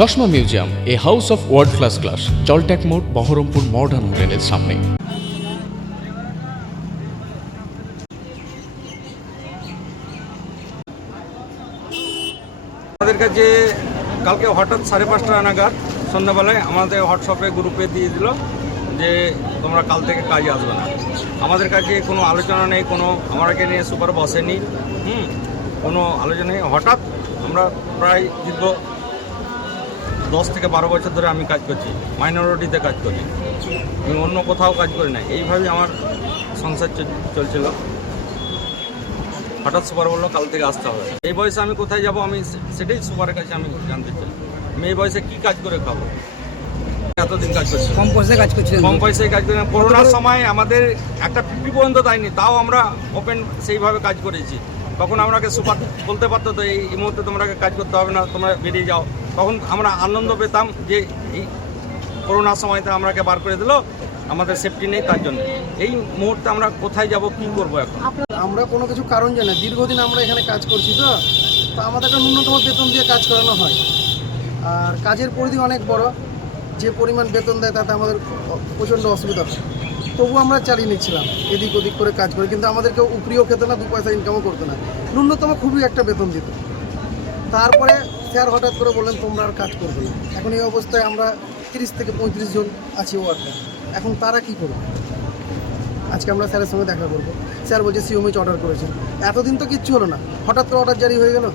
চশমা museum, a house of world class, জলট্যাক মোড়, বহরমপুর মডার্ন হোটেলের সামনে। আমাদের কাছে কালকে হঠাৎ 5:30 নাগাদ সন্ধ্যাবেলায় আমাদের হোয়াটসঅ্যাপে গ্রুপে দিয়ে দিল যে তোমরা কাল থেকে কাজে আসবে না। আমাদের কাছে কোনো আলোচনা নেই, কোনো আমাকে নিয়ে সুপার বসেনি, কোনো আলোচনা নেই। হঠাৎ আমরা প্রায় দীর্ঘ 10 থেকে 12 বছর ধরে আমি কাজ করছি, মাইনরিটিতে কাজ করি, আমি অন্য কোথাও কাজ করি না। এইভাবেই আমার সংসার চলছিল। হঠাৎ সুপার বললো কাল থেকে আসতে হবে। এই বয়সে আমি কোথায় যাব, আমি সেটাই সুপারের কাছে আমি জানতে চাই। আমি এই বয়সে কী কাজ করে খাবো? এতদিন কাজ করছি, কম পয়সায় কাজ করছিলেন? কম পয়সায় কাজ করি। করোনার সময় আমাদের একটা 50 পর্যন্ত দেয়নি, তাও আমরা ওপেন সেইভাবে কাজ করেছি। তখন আমাকে সুপার বলতে পারতো তো এই মুহূর্তে তোমাকে কাজ করতে হবে না, তোমরা বেরিয়ে যাও। তখন আমরা আনন্দ পেতাম যে এই করোনার সময়তে আমাকে বার করে দিল, আমাদের সেফটি নেই তার জন্য। এই মুহূর্তে আমরা কোথায় যাব, কী করবো এখন? আমরা কোনো কিছু কারণ জানি না, দীর্ঘদিন আমরা এখানে কাজ করছি, তো আমাদের একটা ন্যূনতম বেতন দিয়ে কাজ করানো হয়। আর কাজের পরিধি অনেক বড়, যে পরিমাণ বেতন দেয় তাতে আমাদের প্রচণ্ড অসুবিধা হয়। তবু আমরা চালিয়ে নিচ্ছিলাম এদিক ওদিক করে কাজ করে, কিন্তু আমাদেরকে উপরিও খেতে না, 2 পয়সা ইনকামও করতে না, ন্যূনতম খুবই একটা বেতন দিত। তারপরে স্যার হঠাৎ করে বললেন তোমরা আর কাজ করবে না। এখন এই অবস্থায় আমরা 30 থেকে 35 জন আছি ওয়ার্কার। এখন তারা কি করবে? আজকে আমরা স্যারের সঙ্গে দেখা করবো। স্যার বলছে সিওমিচ অর্ডার করেছেন। এতদিন তো কিচ্ছু হলো না, হঠাৎ করে অর্ডার জারি হয়ে গেল।